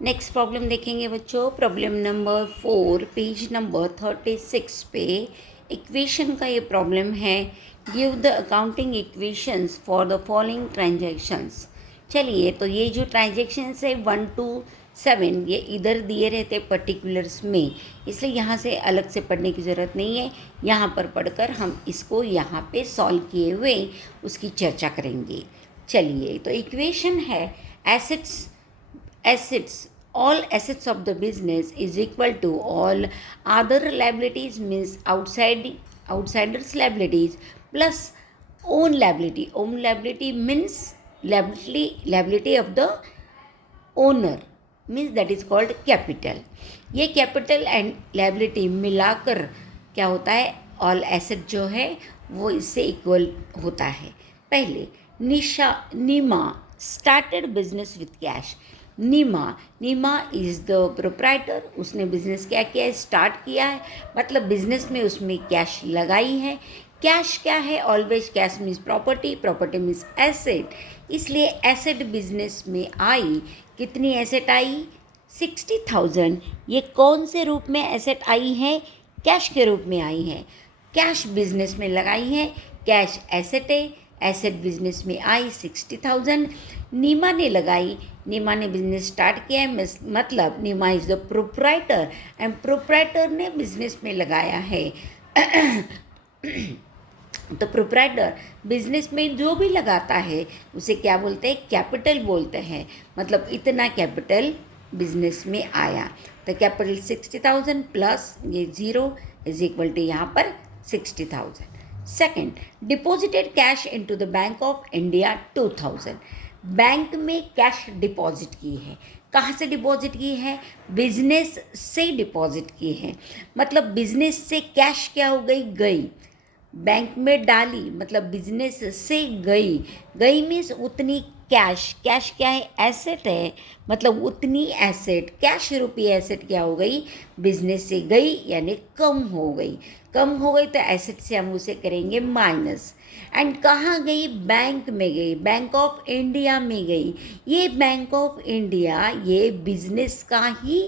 Next problem देखेंगे बच्चों। Problem number 4 page number 36 पे इक्वेशन का ये प्रॉब्लम है। Give the accounting equations for the following transactions. चलिए, तो ये जो ट्रांजैक्शंस है 1 to 7 ये इधर दिए रहते पर्टिकुलर्स में, इसलिए यहाँ से अलग से पढ़ने की ज़रूरत नहीं है। यहाँ पर पढ़कर हम इसको यहाँ पे सॉल्व किए हुए उसकी चर्चा करेंगे। चलिए, तो इक्वेशन है assets all assets of the business is equal to all other liabilities means outsiders liabilities plus own liability means liability of the owner means that is called capital। ये कैपिटल एंड लायबिलिटी मिलाकर क्या होता है, all asset जो है वो इससे equal होता है। पहले Neema started business with cash. Neema is the proprietor. उसने बिजनेस क्या किया है, स्टार्ट किया है, मतलब बिजनेस में उसमें कैश लगाई है। कैश क्या है, always cash means property, property means asset, इसलिए एसेट बिजनेस में आई। कितनी एसेट आई, 60,000। ये कौन से रूप में एसेट आई है, कैश के रूप में आई है। कैश बिजनेस में लगाई है, कैश एसेट है, एसेट बिजनेस में आई 60,000। नीमा ने लगाई, नीमा ने बिजनेस स्टार्ट किया है, मतलब Neema is the proprietor and proprietor ने बिजनेस में लगाया है। तो प्रोप्राइटर बिजनेस में जो भी लगाता है उसे क्या बोलते हैं, कैपिटल बोलते हैं। मतलब इतना कैपिटल बिजनेस में आया, तो कैपिटल 60,000 प्लस ये 0 इज इक्वल टू यहाँ पर 60,000। Second, deposited cash into the bank of India 2,000। Bank में कैश डिपॉजिट की है। कहाँ से डिपॉजिट की है, बिजनेस से डिपॉजिट की है। मतलब बिजनेस से कैश क्या हो गई, बैंक में डाली, मतलब बिजनेस से गई मीन्स उतनी कैश क्या है, एसेट है, मतलब उतनी एसेट, कैश रूपी एसेट क्या हो गई, बिजनेस से गई यानी कम हो गई तो एसेट से हम उसे करेंगे माइनस। एंड कहाँ गई, बैंक में गई, बैंक ऑफ इंडिया में गई। ये बैंक ऑफ इंडिया ये बिजनेस का ही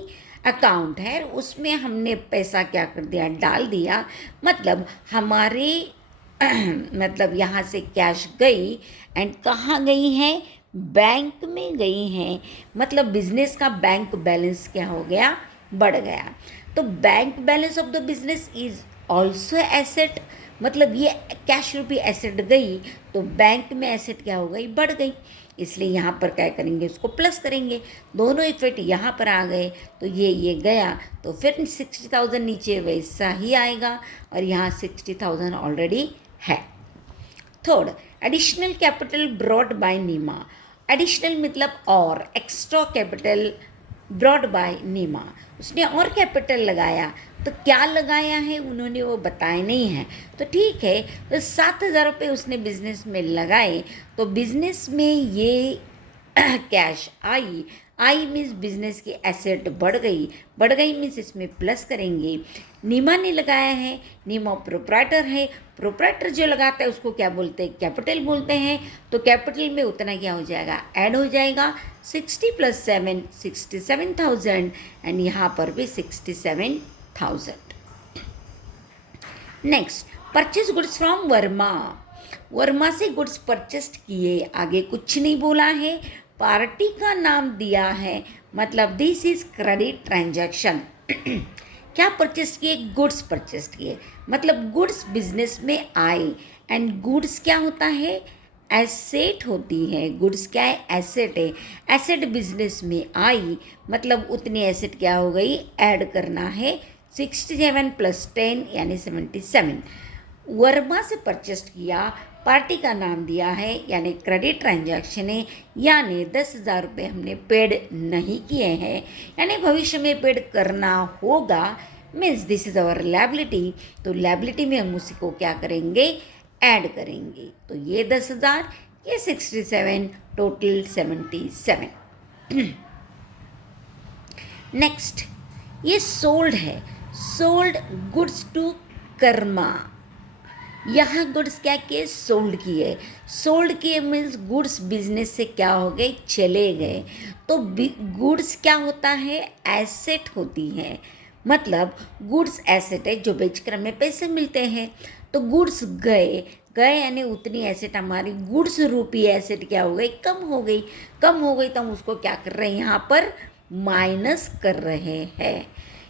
अकाउंट है, उसमें हमने पैसा क्या कर दिया, डाल दिया। मतलब हमारे मतलब यहाँ से कैश गई एंड कहाँ गई है, बैंक में गई हैं। मतलब बिजनेस का बैंक बैलेंस क्या हो गया, बढ़ गया। तो bank balance of the business is also asset. मतलब ये कैश रूपी एसेट गई तो बैंक में एसेट क्या हो गई, बढ़ गई, इसलिए यहाँ पर क्या करेंगे, उसको प्लस करेंगे। दोनों इफेक्ट यहाँ पर आ गए तो ये गया, तो फिर 60,000 नीचे वैसा ही आएगा और यहाँ 60,000 ऑलरेडी है। Third, additional capital brought by Neema. Additional मतलब और, extra capital brought by Neema, उसने और कैपिटल लगाया। तो क्या लगाया है उन्होंने वो बताए नहीं है, तो ठीक है। तो 7,000 रुपये उसने बिजनेस में लगाए, तो बिजनेस में ये कैश आई मीन्स बिजनेस की एसेट बढ़ गई मीन्स इसमें प्लस करेंगे। नीमा ने लगाया है, नीमा प्रोप्राइटर है, प्रोप्राइटर जो लगाता है उसको क्या बोलते हैं, कैपिटल बोलते हैं। तो कैपिटल में उतना क्या हो जाएगा, ऐड हो जाएगा। 60 + 7 67,000 एंड यहाँ पर भी 67,000। Next, purchase goods from Verma से गुड्स परचेस्ड किए। आगे कुछ नहीं बोला है, पार्टी का नाम दिया है, मतलब दिस इज क्रेडिट ट्रांजैक्शन। क्या परचेस किए, गुड्स परचेस किए, मतलब गुड्स बिजनेस में आए। एंड गुड्स क्या होता है, एसेट होती है। गुड्स क्या है, एसेट है, एसेट बिजनेस में आई, मतलब उतनी एसेट क्या हो गई, ऐड करना है। 67 + 10 यानी 77। वर्मा से परचेस किया, पार्टी का नाम दिया है यानी क्रेडिट ट्रांजैक्शन है, यानी 10,000 रुपये हमने पेड नहीं किए हैं, यानी भविष्य में पेड करना होगा। Means this is our liability. तो लायबिलिटी में हम उसी को क्या करेंगे, ऐड करेंगे। तो ये 10,000, ये 67, टोटल 77। नेक्स्ट, ये सोल्ड है, सोल्ड गुड्स टू कर्मा। यहाँ गुड्स क्या किए, सोल्ड किए। सोल्ड किए मीन्स गुड्स बिजनेस से क्या हो गए, चले गए। तो गुड्स क्या होता है, एसेट होती है। मतलब गुड्स एसेट है जो बेचकर हमें पैसे मिलते हैं। तो गुड्स गए, गए यानी उतनी एसेट हमारी गुड्स रूपी एसेट क्या हो गई, कम हो गई। कम हो गई तो हम उसको क्या कर रहे हैं, यहाँ पर माइनस कर रहे हैं।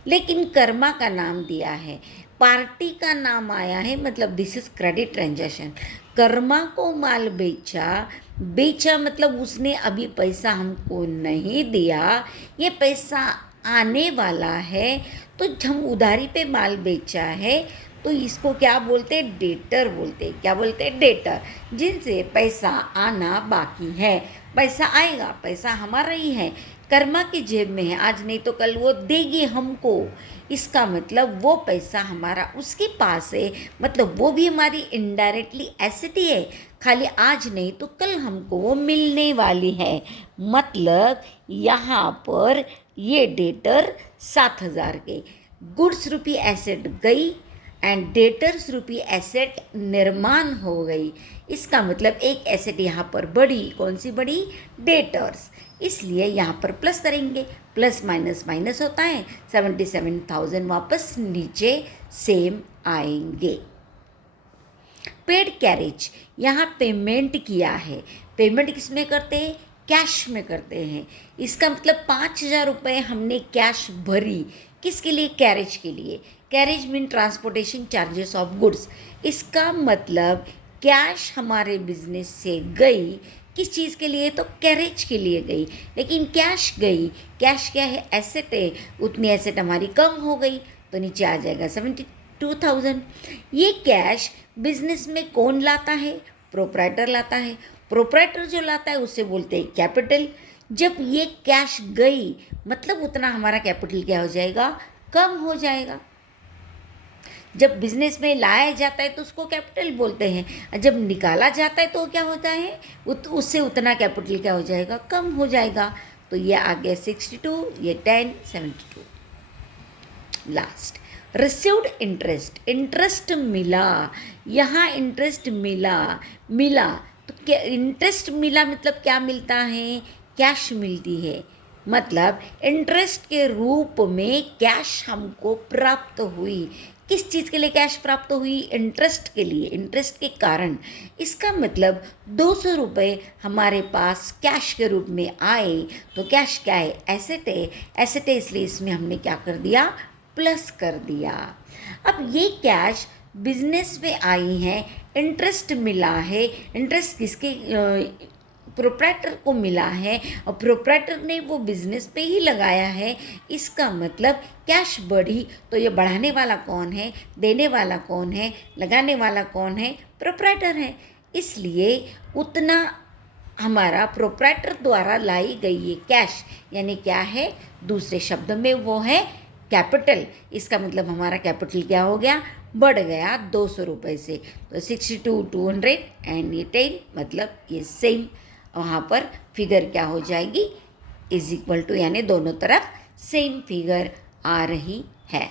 लेकिन कर्मा का नाम दिया है, पार्टी का नाम आया है, मतलब this is credit transaction. Karma को माल बेचा, बेचा मतलब उसने अभी पैसा हमको नहीं दिया, ये पैसा आने वाला है। तो हम उधारी पे माल बेचा है तो इसको क्या बोलते हैं, डेटर बोलते हैं। क्या बोलते हैं, डेटर, जिनसे पैसा आना बाकी है। पैसा आएगा, पैसा हमारा ही है, कर्मा की जेब में है, आज नहीं तो कल वो देगी हमको। इसका मतलब वो पैसा हमारा उसके पास है, मतलब वो भी हमारी इनडायरेक्टली एसेट ही है, खाली आज नहीं तो कल हमको वो मिलने वाली है। मतलब यहाँ पर ये डेटर 7,000 के गुड्स रूपी एसेट गई एंड डेटर्स रूपी एसेट निर्माण हो गई। इसका मतलब एक एसेट यहाँ पर बढ़ी, कौन सी बढ़ी, डेटर्स। इसलिए यहाँ पर प्लस करेंगे, प्लस माइनस माइनस होता है, 77,000 वापस नीचे सेम आएंगे। पेड कैरेज, यहाँ पेमेंट किया है। पेमेंट किस में करते हैं, कैश में करते हैं। इसका मतलब 5,000 रुपये हमने कैश भरी, किसके लिए, कैरेज के लिए। Carriage mean transportation charges of goods. इसका मतलब कैश हमारे बिजनेस से गई, किस चीज़ के लिए, तो कैरेज के लिए गई। लेकिन कैश गई, कैश क्या है, एसेट है, उतनी एसेट हमारी कम हो गई तो नीचे आ जाएगा 72,000। ये कैश बिजनेस में कौन लाता है, प्रोप्राइटर लाता है। प्रोप्राइटर जो लाता है उसे बोलते हैं कैपिटल। जब ये कैश गई मतलब उतना हमारा कैपिटल क्या हो जाएगा, कम हो जाएगा। जब बिजनेस में लाया जाता है तो उसको कैपिटल बोलते हैं, और जब निकाला जाता है तो क्या होता है, उससे उतना कैपिटल क्या हो जाएगा, कम हो जाएगा। तो ये आ गया 62, ये 10, 72। लास्ट रिसीव्ड इंटरेस्ट, इंटरेस्ट मिला, यहाँ इंटरेस्ट मिला। मिला तो क्या, इंटरेस्ट मिला मतलब क्या मिलता है, कैश मिलती है। मतलब इंटरेस्ट के रूप में कैश हमको प्राप्त हुई। किस चीज़ के लिए कैश प्राप्त हुई, इंटरेस्ट के लिए, इंटरेस्ट के कारण। इसका मतलब 200 रुपये हमारे पास कैश के रूप में आए। तो कैश क्या है, एसेट है, एसेट है, इसलिए इसमें हमने क्या कर दिया, प्लस कर दिया। अब ये कैश बिजनेस में आई है, इंटरेस्ट मिला है। इंटरेस्ट किसके, प्रोप्राइटर को मिला है, और प्रोप्राइटर ने वो बिजनेस पे ही लगाया है। इसका मतलब कैश बढ़ी तो ये बढ़ाने वाला कौन है, देने वाला कौन है, लगाने वाला कौन है, प्रोप्राइटर है। इसलिए उतना हमारा प्रोप्राइटर द्वारा लाई गई ये कैश यानी क्या है, दूसरे शब्द में वो है कैपिटल। इसका मतलब हमारा कैपिटल क्या हो गया, बढ़ गया 200 रुपये से। तो 62, 200 एंड ये 10, मतलब ये सेम वहाँ पर फिगर क्या हो जाएगी, इज इक्वल टू, यानी दोनों तरफ सेम फिगर आ रही है।